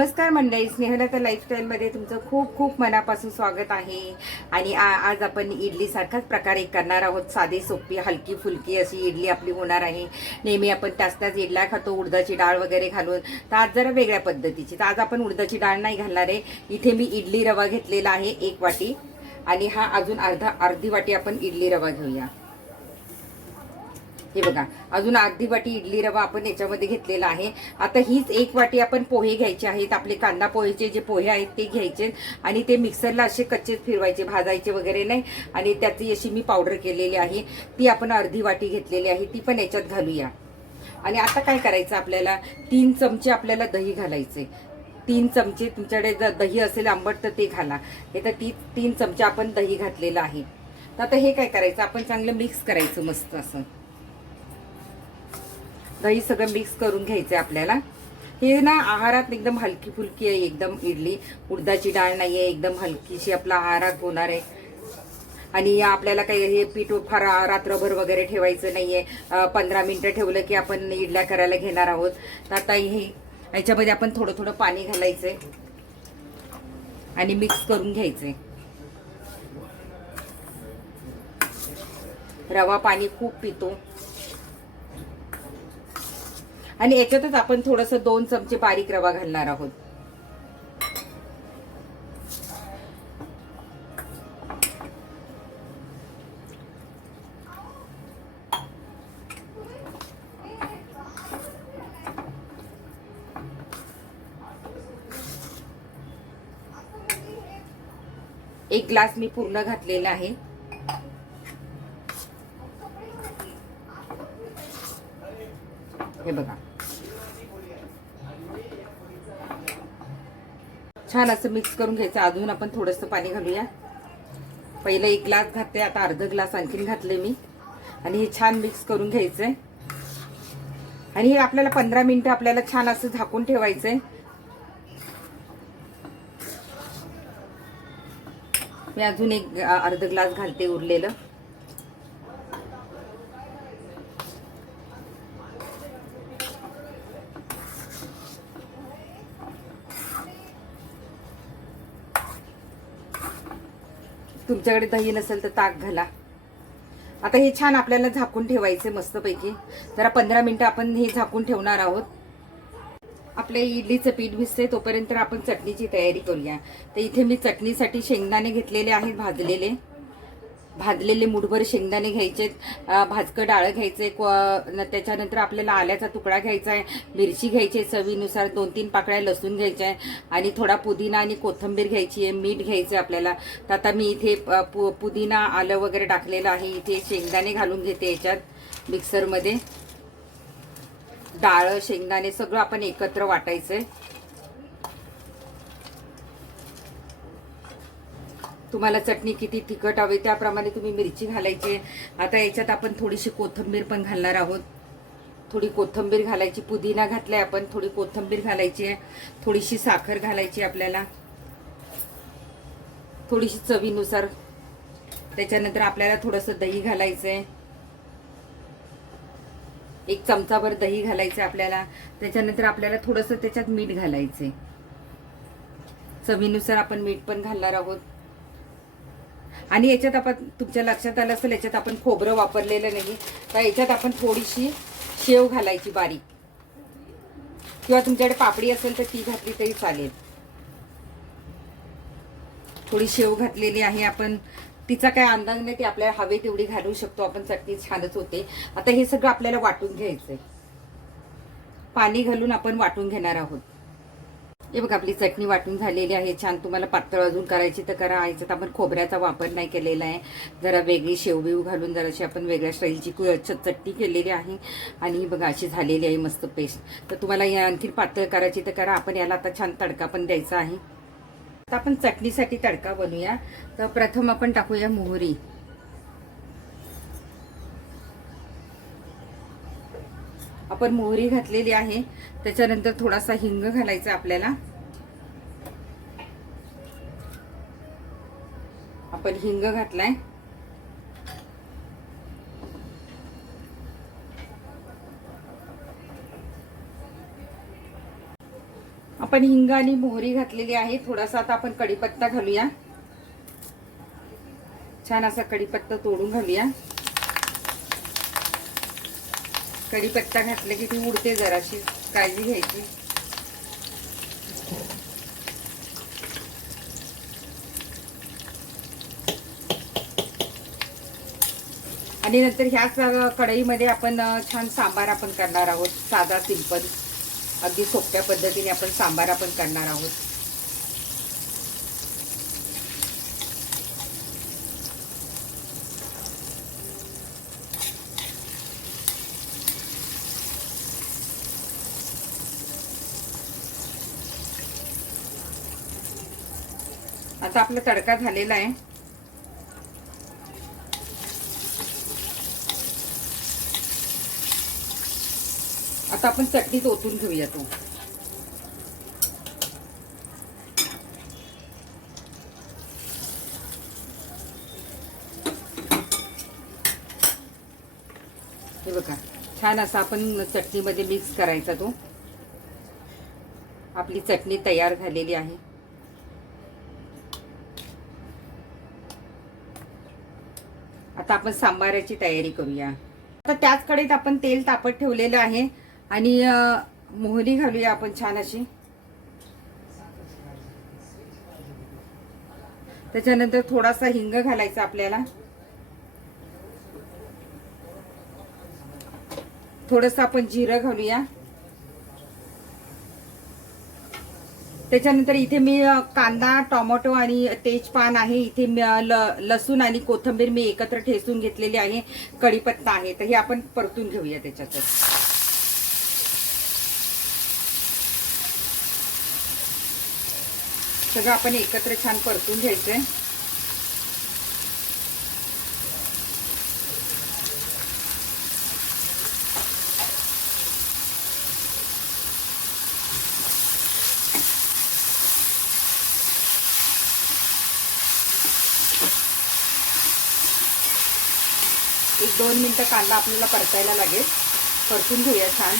नमस्कार मंडळी स्नेहलता लाईफस्टाईलमध्ये तुमचं खूप खूप मनापासून स्वागत आहे. आणि आ- आज आपण इडली सारखाच प्रकारे करणार आहोत. साधी सोपी हलकी फुलकी अशी इडली आपली होणार आहे. नेहमी आपण त्याच त्याच इडल्या खातो उडदाची डाळ वगैरे घालून. तर आज जरा वेगळ्या पद्धतीची. तर आज आपण उडदाची डाळ नाही घालणार आहे. इथे मी इडली रवा घेतलेला आहे एक वाटी. आणि हा अजून अर्धा अर्धी वाटी आपण इडली रवा घेऊया. हे बघा अजून अर्धी वाटी इडली रवा आपण याच्यामध्ये घेतलेला आहे. आता हीच एक वाटी आपण पोहे घ्यायचे आहेत आपले कांदा पोहेचे जे पोहे आहेत ते घ्यायचे आणि ते मिक्सरला असे कच्चेच फिरवायचे भाजायचे वगैरे नाही. आणि त्याची अशी मी पावडर केलेली आहे. ती आपण अर्धी वाटी घेतलेली आहे ती पण याच्यात घालूया. आणि आता काय करायचं आपल्याला? तीन चमचे आपल्याला दही घालायचे तीन चमचे तुमच्याकडे जर दही असेल आंबट तर ते घाला. हे तर ती तीन चमचे आपण दही घातलेलं आहे. तर आता हे काय करायचं? आपण चांगलं मिक्स करायचं मस्त असं. दही सगळं मिक्स करून घ्यायचं आहे आपल्याला. हे ना आहारात एकदम हलकी फुलकी आहे एकदम इडली. उडदाची डाळ नाही आहे एकदम हलकीशी आपला आहारात होणार आहे. आणि आपल्याला काही हे पीठ फार रात्रभर वगैरे ठेवायचं नाही आहे पंधरा मिनटं ठेवलं की आपण इडल्या करायला घेणार आहोत. तर आता हे याच्यामध्ये आपण थोडं थोडं पाणी घालायचंय. आणि मिक्स करून घ्यायचंय. रवा पाणी खूप पितो. आणि याच्यातच आपण थोडस दोन चमचे बारीक रवा घालणार आहोत. एक ग्लास मी पूर्ण घातलेला आहे हे बघा छान असं मिक्स करून घ्यायचं. अजून आपण थोडंसं पाणी घालूया. पहिलं एक ग्लास घातले आता अर्ध ग्लास आणखीन घातले मी. आणि हे छान मिक्स करून घ्यायचं आहे आणि हे आपल्याला पंधरा मिनिटं आपल्याला छान असं झाकून ठेवायचं आहे मी अजून एक अर्ध ग्लास घालते उरलेलं. तुमच्याकडे दही नसेल तर ताक घाला. आता हे छान आपल्याला झाकून ठेवायचे मस्तपैकी. जरा पंधरा मिनटं आपण हे झाकून ठेवणार आहोत. आपल्या इडलीचं पीठ भिजते तोपर्यंत आपण चटणीची तयारी करूया. तर इथे मी चटणीसाठी शेंगदाणे घेतलेले आहेत भाजलेले. भाजलेले मुठभर शेंगदाणे घ्यायचे भाजकं डाळं घ्यायचे त्याच्यानंतर आपल्याला आल्याचा तुकडा घ्यायचा आहे मिरची घ्यायची आहे चवीनुसार दोन तीन पाकळ्या लसूण घ्यायच्या आहे आणि थोडा पुदिना आणि कोथिंबीर घ्यायची आहे मीठ घ्यायचं आहे आपल्याला. तर आता मी इथे पु- पुदिना आलं वगैरे टाकलेलं आहे इथे शेंगदाणे घालून घेते याच्यात मिक्सरमध्ये. डाळ शेंगदाणे सगळं आपण एकत्र वाटायचं आहे. तुम्हाला चटणी किती तिखट हवी त्याप्रमाणे तुम्ही मिरची घालायची. आता याच्यात आपण थोडीशी कोथिंबीर पण घालणार आहोत. थोडी कोथिंबीर घालायची पुदिना घातलाय आपण थोडी कोथिंबीर घालायची आहे. थोडीशी साखर घालायची आपल्याला. थोडीशी चवीनुसार. त्याच्यानंतर आपल्याला थोडंसं दही घालायचंय. एक चमचाभर दही घालायचं आपल्याला. त्याच्यानंतर आपल्याला थोडंसं त्याच्यात मीठ घालायचंय. चवीनुसार आपण मीठ पण घालणार आहोत. आणि याच्यात आपण तुमच्या लक्षात आलं असेल याच्यात आपण खोबरं वापरलेलं नाही. तर याच्यात आपण थोडीशी शेव घालायची बारीक. किंवा तुमच्याकडे पापडी असेल तर ती घातली तरी चालेल. थोडी शेव घातलेली आहे आपण. तिचा काय अंदाज नाही ती आपल्याला हवे तेवढी घालू शकतो आपण चटणी छानच होते. आता हे सगळं आपल्याला वाटून घ्यायचंय. पाणी घालून आपण वाटून घेणार आहोत. हे बघ आपली चटणी वाटून झालेली आहे. छान तुम्हाला पातळ अजून करायची तर करा. याच्यात आपण खोबऱ्याचा वापर नाही केलेला आहे. जरा वेगळी शेवबिव घालून जराशी आपण वेगळ्या स्टाईलची च- चटणी केलेली आहे. आणि ही बघा अशी झालेली आहे मस्त पेस्ट. तर तुम्हाला या आणखी पातळ करायची तर करा. आपण याला आता छान तडका पण द्यायचा आहे. आता आपण चटणीसाठी तडका बनवूया. तर प्रथम आपण टाकूया मोहरी. आपण मोहरी घातलेली आहे. त्याच्यानंतर थोडासा हिंग घालायचा आपल्याला. आपण हिंग घातलाय. आपण हिंग आणि मोहरी घातलेली आहे. थोडासा आता आपण कढीपत्ता घालूया. छान असा कढीपत्ता तोडून घालूया. कढीपत्ता घातला की ती उडते जराशी. काळजी घ्यायची. आणि नंतर ह्याच कढईमध्ये आपण छान सांबार आपण करणार आहोत. साधा सिंपल. अगदी सोप्या पद्धतीने आपण सांबार आपण करणार आहोत. आता आपला तडका झालेला आहे. आता आपण चटणीत ओतून घेऊया तो. हे बघा छान असा आपण चटणीमध्ये मिक्स करायचा तो. आपली चटणी तयार झालेली आहे. आता आपण सांबाराची तयारी करूया. आता त्याच आपण तेल तापत ठेवलेलं आहे आणि मोहरी घालूया आपण छान अशी. त्याच्यानंतर थोडासा हिंग घालायचा आपल्याला. थोडस आपण जिरं घालूया. त्याच्यानंतर इथे मी कांदा टोमॅटो आणि तेजपान आहे. इथे ल- लसूण आणि कोथिंबीर मी एकत्र ठेसून घेतलेली आहे. कढीपत्ता आहे. तर हे आपण परतून घेऊया त्याच्यात सगळं आपण एकत्र छान परतून घ्यायचंय. दोन मिनिटं कांदा आपल्याला परतायला लागेल. परतून घेऊया छान.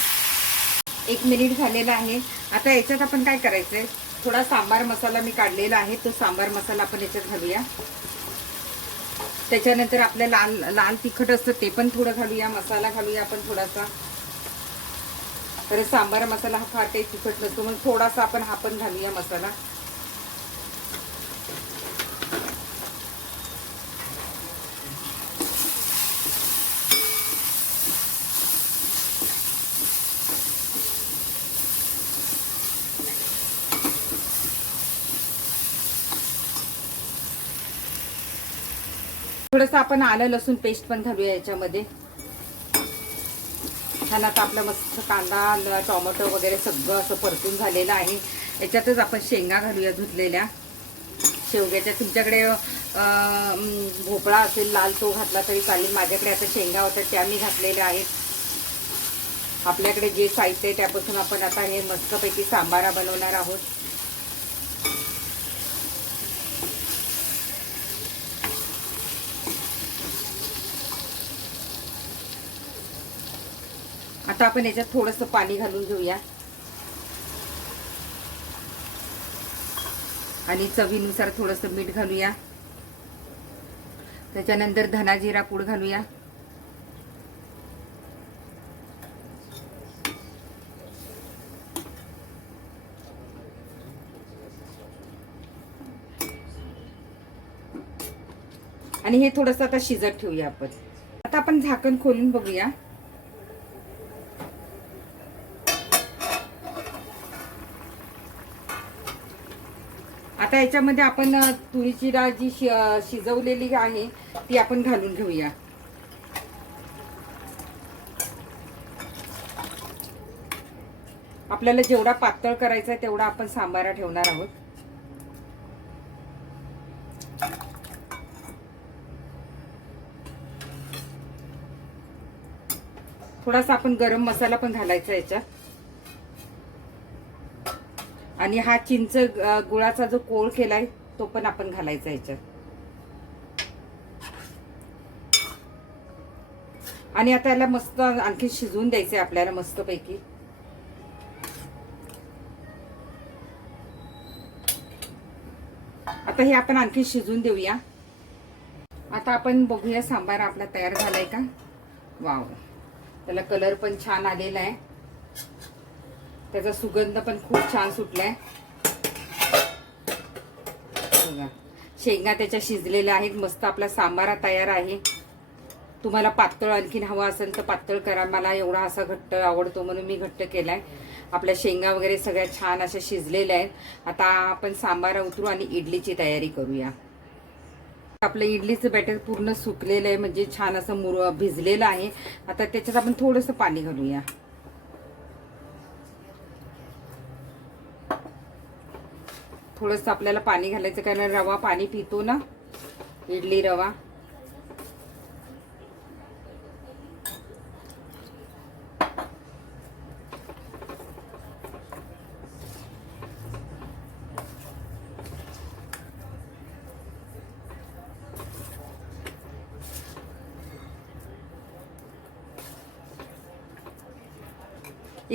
एक मिनिट झालेला आहे. आता याच्यात आपण काय करायचंय? थोडा सांबार मसाला मी काढलेला आहे. तो सांबार मसाला आपण याच्यात घालूया. त्याच्यानंतर आपल्या लाल लाल तिखट असतं ते पण थोडं घालूया. मसाला घालूया आपण थोडासा. तर सांबार मसाला हा फार काही तिखट नसतो. म्हणून थोडासा आपण हा पण घालूया मसाला. थोडस आपण आलं लसूण पेस्ट पण घालूया याच्यामध्ये. छान आता आपला मस्त कांदा टोमॅटो वगैरे सगळं असं परतून झालेलं आहे. याच्यातच आपण शेंगा घालूया धुतलेल्या. शेवग्याच्या तुमच्याकडे भोपळा असेल लाल तो घातला तरी चालेल. माझ्याकडे आता शेंगा होत्या त्या मी घातलेल्या आहेत. आपल्याकडे जे साहित्य आहे त्यापासून आपण आता हे मस्तपैकी सांबारा बनवणार आहोत. आता आपण याच्यात थोडंसं पाणी घालून घेऊया. आणि चवीनुसार थोडंसं मीठ घालूया. त्याच्यानंतर धना जिरा पूड घालूया. आणि हे थोडंसं आता शिजत ठेवूया आपण. आता आपण झाकण खोलून बघूया. आता याच्यामध्ये आपण तुरीची डाळ जी शि- शिजवलेली आहे ती आपण घालून घेऊया. आपल्याला जेवढा पातळ करायचा आहे तेवढा आपण सांबारा ठेवणार आहोत. थोडासा आपण गरम मसाला पण घालायचा याच्यात. आणि हा चिंच गुळाचा जो कोळ केलाय तो पण आपण घालायचा याच्यात. आणि आता याला मस्त आणखी शिजवून द्यायचंय आपल्याला मस्त पैकी आता हे आपण आणखी शिजून देऊया. आता आपण बघूया सांबार आपला तयार झालाय का? वाव. त्याला कलर पण छान आलेला आहे. त्याचा सुगंध पण खूप छान सुटलाय. बघा शेंगा त्याच्या शिजलेल्या आहेत मस्त आपला सांबारा तयार आहे. तुम्हाला पातळ आणखीन हवा असेल तर पातळ करा मला एवढा असा घट्ट आवडतो म्हणून मी घट्ट केलाय. आपल्या शेंगा वगैरे सगळ्या छान अशा शिजलेल्या आहेत. आता आपण सांबारा उतरू आणि इडलीची तयारी करूया. आपलं इडलीचं बॅटर पूर्ण सुकलेलं आहे म्हणजे छान असं मुर भिजलेलं आहे. आता त्याच्यात आपण थोडंसं पाणी घालूया. थोडंसं आपल्याला पाणी घालायचं कारण रवा पाणी पितो ना. इडली रवा.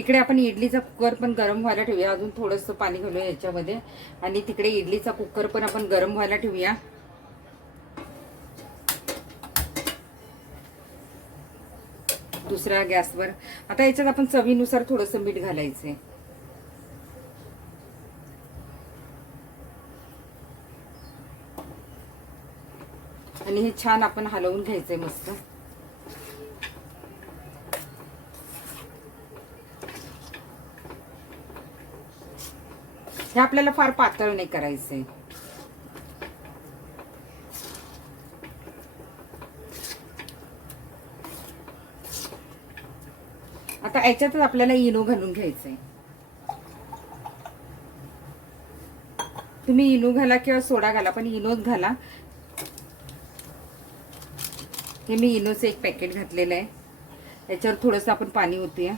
इकडे आपण इडलीचा कुकर पण गरम व्हायला ठेवूया. अजून थोडंसं पाणी घालूया याच्यामध्ये. आणि तिकडे इडलीचा कुकर पण आपण गरम व्हायला ठेवूया. दुसऱ्या गॅसवर. आता याच्यात आपण चवीनुसार थोडंसं मीठ घालायचंय. आणि हे छान आपण हलवून घ्यायचंय मस्त. हे आपल्याला फार पातळ नाही करायचंय. आता याच्यातच आपल्याला इनो घालून घ्यायचंय. तुम्ही इनो घाला किंवा सोडा घाला पण इनोच घाला. हे मी इनोचं एक पॅकेट घातलेलं आहे. याच्यावर थोडंसं आपण पाणी ओतूया.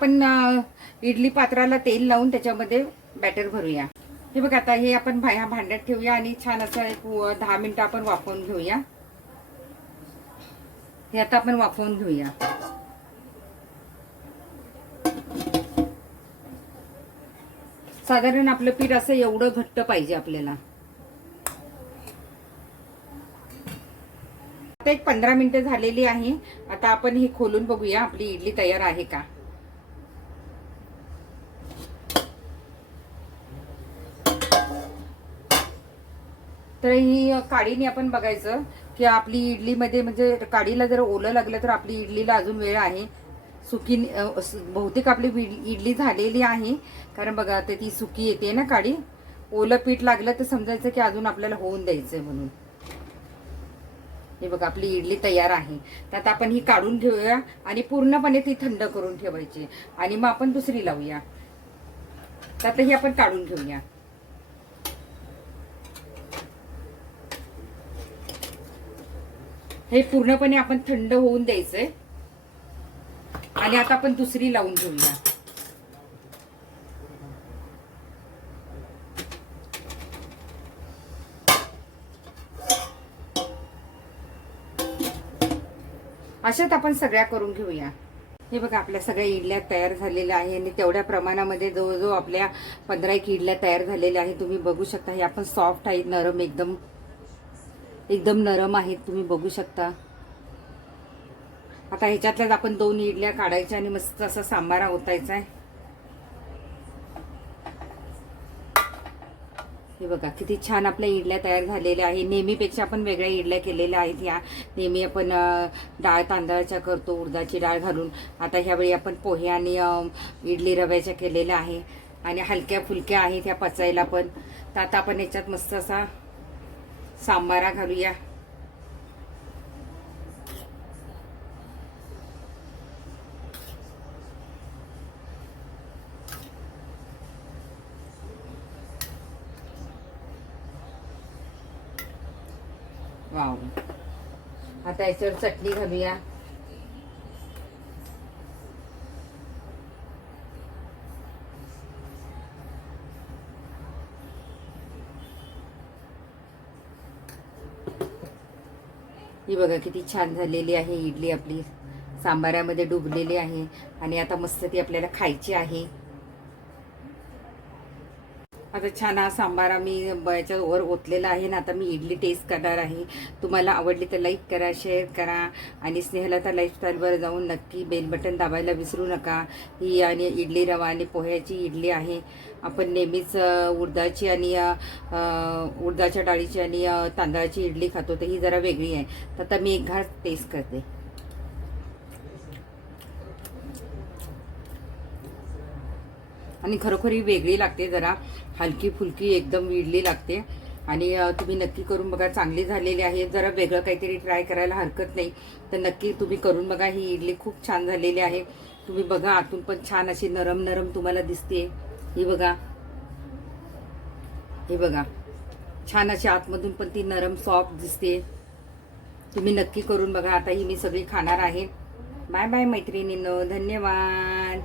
आपण इडली पात्राला तेल लावून त्याच्यामध्ये बॅटर भरूया. हे बघ आता हे आपण ह्या भांड्यात ठेवूया आणि छान असं एक दहा मिनिटं आपण वाफवून घेऊया. हे आता आपण वाफवून घेऊया. साधारण आपलं पीठ असं एवढं घट्ट पाहिजे आपल्याला. आता एक पंधरा मिनिटं झालेली आहे. आता आपण हे खोलून बघूया आपली इडली तयार आहे का? तर ही काडीने आपण बघायचं की आपली इडलीमध्ये म्हणजे काडीला जर ओलं लागलं तर आपली इडलीला अजून वेळ आहे. सुकी बहुतेक आपली इडली झालेली आहे. कारण बघा आता ती सुकी येते ना काडी ओलं पीठ लागलं तर समजायचं की अजून आपल्याला होऊन द्यायचं म्हणून. हे बघा आपली इडली तयार आहे. तर आता आपण ही काढून घेऊया आणि पूर्णपणे ती थंड करून ठेवायची. आणि मग आपण दुसरी लावूया. तर आता ही आपण काढून घेऊया हे पूर्णपणे आपण थंड होऊन द्यायचंय. आणि आता आपण दुसरी लावून घेऊया. अशात आपण सगळ्या करून घेऊया. हे बघा आपल्या सगळ्या इडल्या तयार झालेल्या आहे आणि तेवढ्या प्रमाणामध्ये जवळजवळ आपल्या पंधरा एक इडल्या तयार झालेल्या आहे तुम्ही बघू शकता हे आपण सॉफ्ट आहे नरम एकदम एकदम नरम आहेत तुम्ही बघू शकता. आता ह्याच्यातल्याच आपण दोन इडल्या काढायच्या आणि मस्त असा सांबारा ओतायचा आहे. हे बघा किती छान आपल्या इडल्या तयार झालेल्या आहे नेहमीपेक्षा आपण वेगळ्या इडल्या केलेल्या आहेत ह्या. नेहमी आपण डाळ तांदळाच्या करतो उडदाची डाळ घालून. आता ह्यावेळी आपण पोहे आणि इडली रव्याच्या केलेल्या आहे. आणि हलक्या फुलक्या आहेत ह्या पचायला पण. तर आता आपण याच्यात मस्त असा सांबारा घालूया वाव. आता याच्यावर चटणी घालूया. बघा किती छान झालेली आहे इडली आपली. सांबारामध्ये डुबलेली आहे आणि आता मस्त ती आपल्याला खायची आहे. आता छान हा सांबार आम्ही ब- याच्यावर ओतलेला आहे ना आता मी इडली टेस्ट करणार आहे. तुम्हाला आवडली तर लाईक करा शेअर करा. आणि स्नेहलता लाईफस्टाईलवर जाऊन नक्की बेल बटन दाबायला विसरू नका. ही आणि इडली रवा आणि पोह्याची इडली आहे. आपण नेहमीच उडदाची आणि उडदाच्या डाळीची आणि तांदळाची इडली खातो तर ही जरा वेगळी आहे. तर आता मी एक घास टेस्ट करते. आणि खरोखर ही वेगळी लागते जरा. हलकी फुलकी एकदम इडली लागते. आणि तुम्ही नक्की करून बघा चांगली झालेली आहे. जरा वेगळं काहीतरी ट्राय करायला हरकत नाही. तर नक्की तुम्ही करून बघा ही इडली खूप छान झालेली आहे. तुम्ही बघा आतून पण छान अशी नरम नरम तुम्हाला दिसते ही बघा. हे बघा. छान अशी आतमधून पण ती नरम सॉफ्ट दिसते तुम्ही नक्की करून बघा. आता ही मी सगळी खाणार आहे. बाय बाय मैत्रिणींनो. धन्यवाद.